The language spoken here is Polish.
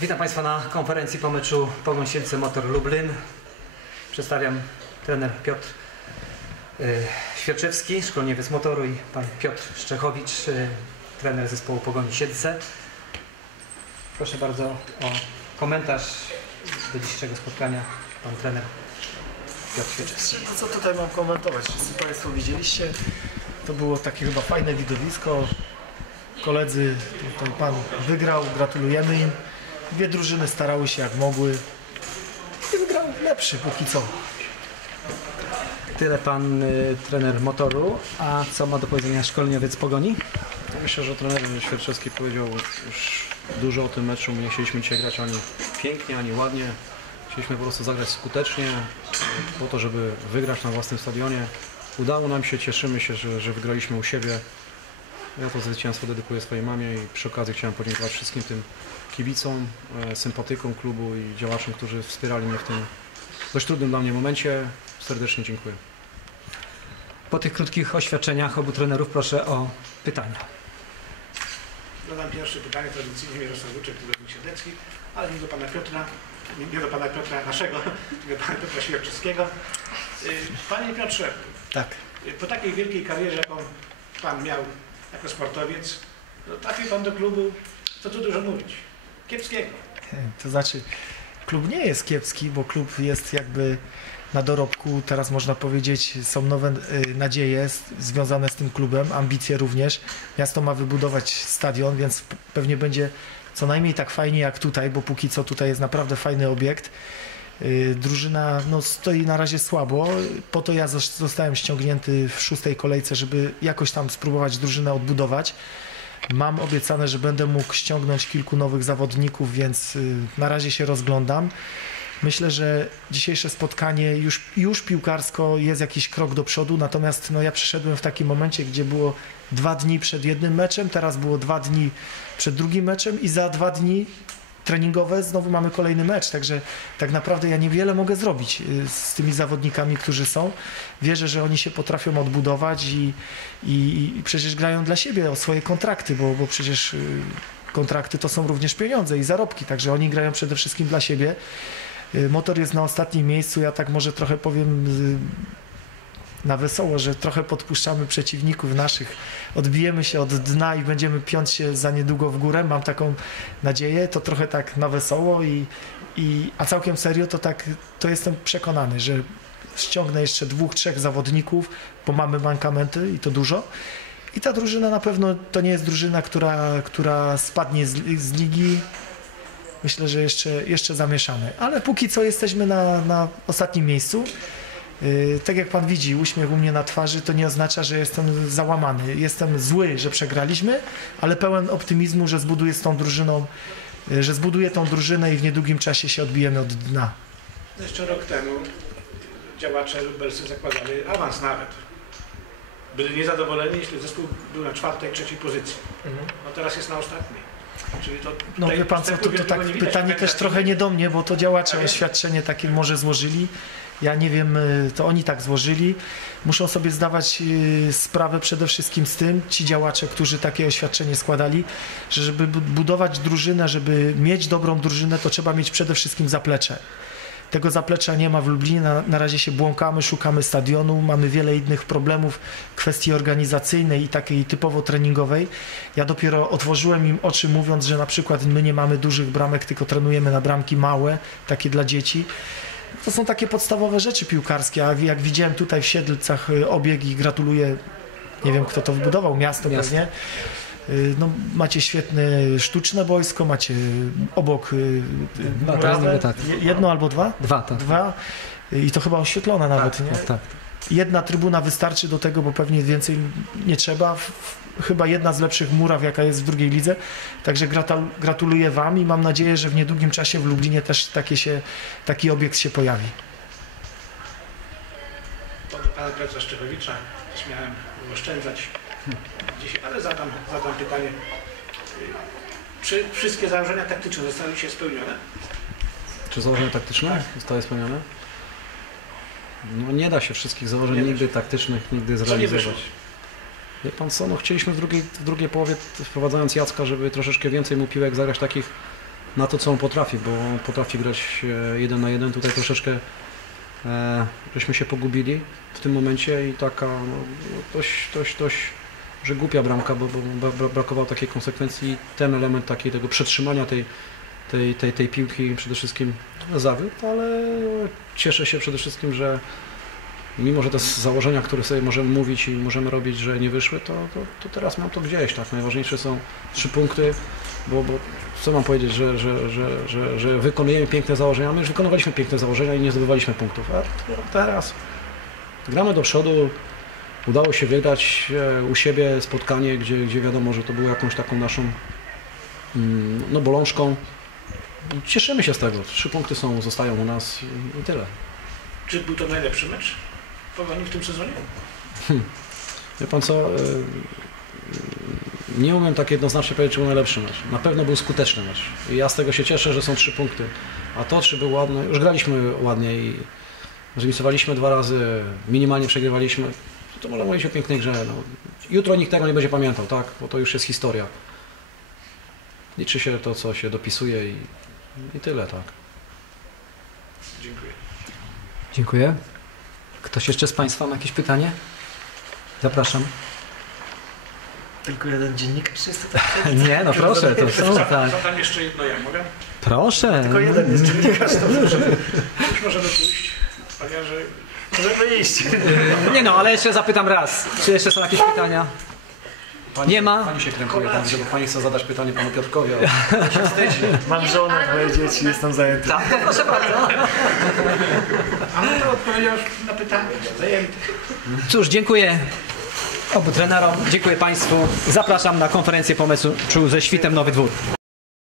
Witam Państwa na konferencji po meczu Pogoń Siedlce Motor Lublin. Przedstawiam trener Piotr y, Świerczewski, szkolniewiec motoru i pan Piotr Szczechowicz, y, trener zespołu Pogoni Siedlce. Proszę bardzo o komentarz do dzisiejszego spotkania. Pan trener Piotr Świerczewski. To co tutaj mam komentować? Wszyscy Państwo widzieliście, to było takie chyba fajne widowisko. Koledzy, tutaj Pan wygrał, gratulujemy im. Dwie drużyny starały się jak mogły. I wygrał lepszy póki co. Tyle pan y, trener motoru. A co ma do powiedzenia szkoleniowiec Pogoni? Myślę, że trener Świerczewski powiedział już dużo o tym meczu. My nie chcieliśmy dzisiaj grać ani pięknie, ani ładnie. Chcieliśmy po prostu zagrać skutecznie, po to, żeby wygrać na własnym stadionie. Udało nam się, cieszymy się, że, że wygraliśmy u siebie. Ja to zwycięstwo dedykuję swojej mamie i przy okazji chciałem podziękować wszystkim tym kibicom, e, sympatykom klubu i działaczom, którzy wspierali mnie w tym dość trudnym dla mnie momencie. Serdecznie dziękuję. Po tych krótkich oświadczeniach obu trenerów proszę o pytania. Zadam pierwsze pytanie tradycyjnie Mirosław Łuczek, Tygodnik Siedlecki, ale nie do Pana Piotra, nie, nie do Pana Piotra naszego, tylko do Pana Piotra Świerczewskiego. Y, Panie Piotrze, Tak. y, po takiej wielkiej karierze, jaką Pan miał jako sportowiec, no, trafił Pan do klubu, co tu dużo mówić, kiepskiego. To znaczy, klub nie jest kiepski, bo klub jest jakby na dorobku. Teraz można powiedzieć, są nowe y, nadzieje związane z tym klubem, ambicje również. Miasto ma wybudować stadion, więc pewnie będzie co najmniej tak fajnie jak tutaj, bo póki co tutaj jest naprawdę fajny obiekt. Y, Drużyna no, stoi na razie słabo, po to ja zos- zostałem ściągnięty w szóstej kolejce, żeby jakoś tam spróbować drużynę odbudować. Mam obiecane, że będę mógł ściągnąć kilku nowych zawodników, więc y, na razie się rozglądam. Myślę, że dzisiejsze spotkanie już, już piłkarsko jest jakiś krok do przodu, natomiast no, ja przyszedłem w takim momencie, gdzie było dwa dni przed jednym meczem, teraz było dwa dni przed drugim meczem i za dwa dni treningowe znowu mamy kolejny mecz, także tak naprawdę ja niewiele mogę zrobić y, z tymi zawodnikami, którzy są. Wierzę, że oni się potrafią odbudować i, i, i przecież grają dla siebie o swoje kontrakty, bo, bo przecież y, kontrakty to są również pieniądze i zarobki, także oni grają przede wszystkim dla siebie. Y, Motor jest na ostatnim miejscu, ja tak może trochę powiem na wesoło, że trochę podpuszczamy przeciwników naszych, odbijemy się od dna i będziemy piąć się za niedługo w górę, mam taką nadzieję, to trochę tak na wesoło i, i a całkiem serio to tak, to jestem przekonany, że ściągnę jeszcze dwóch, trzech zawodników, bo mamy mankamenty i to dużo. I ta drużyna na pewno to nie jest drużyna, która, która spadnie z, z ligi. Myślę, że jeszcze, jeszcze zamieszamy. Ale póki co jesteśmy na, na ostatnim miejscu. Yy, tak jak pan widzi, uśmiech u mnie na twarzy to nie oznacza, że jestem załamany. Jestem zły, że przegraliśmy, ale pełen optymizmu, że zbuduję z tą drużyną, yy, że zbuduję tą drużynę i w niedługim czasie się odbijemy od dna. Jeszcze rok temu działacze lubelscy zakładali awans nawet. Byli niezadowoleni, jeśli zespół był na czwartej, trzeciej pozycji. No teraz jest na ostatniej. To No wie pan co, to, to tak widać. pytanie też trochę nie do mnie, bo to działacze oświadczenie takie może złożyli. Ja nie wiem, y, to oni tak złożyli. Muszą sobie zdawać y, sprawę przede wszystkim z tym, ci działacze, którzy takie oświadczenie składali, że żeby bu- budować drużynę, żeby mieć dobrą drużynę, to trzeba mieć przede wszystkim zaplecze. Tego zaplecza nie ma w Lublinie, na, na razie się błąkamy, szukamy stadionu, mamy wiele innych problemów, kwestii organizacyjnej i takiej typowo treningowej. Ja dopiero otworzyłem im oczy mówiąc, że na przykład my nie mamy dużych bramek, tylko trenujemy na bramki małe, takie dla dzieci. To są takie podstawowe rzeczy piłkarskie, a jak widziałem tutaj w Siedlcach y, obieg i gratuluję, nie wiem kto to wybudował, miasto, Miasto. pewnie. Y, No, macie świetne sztuczne boisko, macie obok y, y, Dwa, murawe, tak. Je- jedno albo dwa? Dwa, tak. Dwa y, i to chyba oświetlone nawet, nie? Tak, tak. Jedna trybuna wystarczy do tego, bo pewnie więcej nie trzeba. Chyba jedna z lepszych muraw, jaka jest w drugiej lidze. Także gratul- gratuluję Wam i mam nadzieję, że w niedługim czasie w Lublinie też takie się, taki obiekt się pojawi. To do pana Piotra Szczechowicza też miałem oszczędzać ale zadam, zadam pytanie. Czy wszystkie założenia taktyczne zostały dzisiaj spełnione? Czy założenia taktyczne zostały spełnione? No nie da się wszystkich założeń Nie nigdy taktycznych nigdy zrealizować. Wie pan co, no chcieliśmy w drugiej, w drugiej połowie, wprowadzając Jacka, żeby troszeczkę więcej mu piłek zagrać takich na to, co on potrafi, bo on potrafi grać e, jeden na jeden. Tutaj troszeczkę e, żeśmy się pogubili w tym momencie i taka no, no, dość, dość, dość, że głupia bramka, bo, bo bra- brakowało takiej konsekwencji ten element takiej, tego przetrzymania tej, tej, tej, tej piłki przede wszystkim zawiódł, ale cieszę się przede wszystkim, że mimo, że te założenia, które sobie możemy mówić i możemy robić, że nie wyszły, to, to, to teraz mam to gdzieś, tak? Najważniejsze są trzy punkty, bo, bo co mam powiedzieć, że, że, że, że, że wykonujemy piękne założenia, my już wykonywaliśmy piękne założenia i nie zdobywaliśmy punktów, a teraz gramy do przodu, udało się wygrać e, u siebie spotkanie, gdzie, gdzie wiadomo, że to było jakąś taką naszą mm, no, bolączką. Cieszymy się z tego. Trzy punkty są, zostają u nas i, tyle. Czy był to najlepszy mecz Pogoni w tym sezonie? Wie pan co? y, Nie umiem tak jednoznacznie powiedzieć, czy był najlepszy mecz. Na pewno był skuteczny mecz. I ja z tego się cieszę, że są trzy punkty. A to, czy był ładny, już graliśmy ładnie i zremisowaliśmy dwa razy, minimalnie przegrywaliśmy. To można mówić o pięknej grze. No. Jutro nikt tego nie będzie pamiętał, tak? Bo to już jest historia. Liczy się to, co się dopisuje i, i tyle, tak. Dziękuję. Dziękuję. Ktoś jeszcze z Państwa ma jakieś pytanie? Zapraszam. Tylko jeden dziennikarz jest tutaj. Nie, no proszę, to są, tak. Zadam jeszcze jedno, ja mogę? Proszę. Tylko jeden jest dziennikarz, to może. Już możemy pójść. Paniarze, Możemy iść. Nie no, ale jeszcze zapytam raz. Czy jeszcze są jakieś pytania? Pani, Nie ma? Pani się krępuje tam, żeby pani chce zadać pytanie panu Piotrkowi. ale- Mam żonę, moje dzieci, jestem zajęty. Tak, to proszę bardzo. a no to odpowiedział na pytanie. Zajęty. Cóż, dziękuję obu trenerom, dziękuję Państwu. Zapraszam na konferencję pomysłu ze Świtem Nowy Dwór.